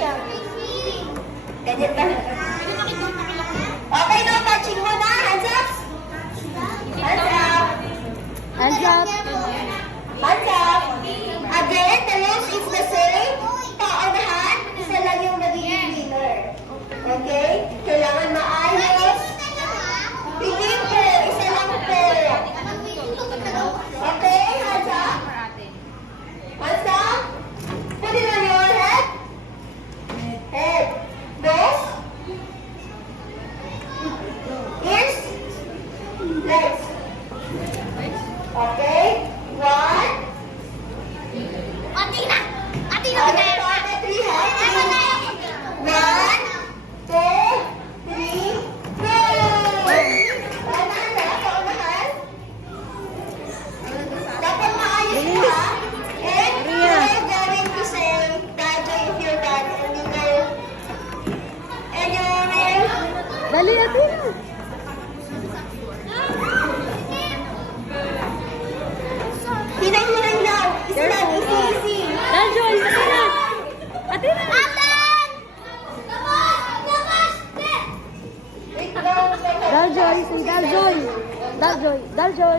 siya. Ganyan ka. Okay, no touching muna. Hands up. Hands up. Hands up. Hands up. Again, the rules is the same. Paunahan, isa lang yung magiging winner. Okay? Kailangan maayos. Tingin po, isa lang po. Okay, hands up. Hands up. Put it on your head. Head. Nose. Ears. Legs. Okay? One. Atina! Atina! Three, one, two, three, go! Paunahan na, paunahan. Dapat maayos mo ha. And you're going to say, Daddy, if you're done, and you will, Dali, Athena. hinay-hinay lang. Isa lang, easy. Daljoy, Athena. Athena. Wait lang, Daljoy, si Daljoy. Daljoy, Daljoy.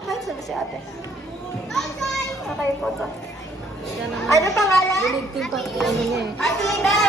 Hi, sabi si ate. Okay po to. Ano pangalan? Dinig ko pa ano niya eh. Athena!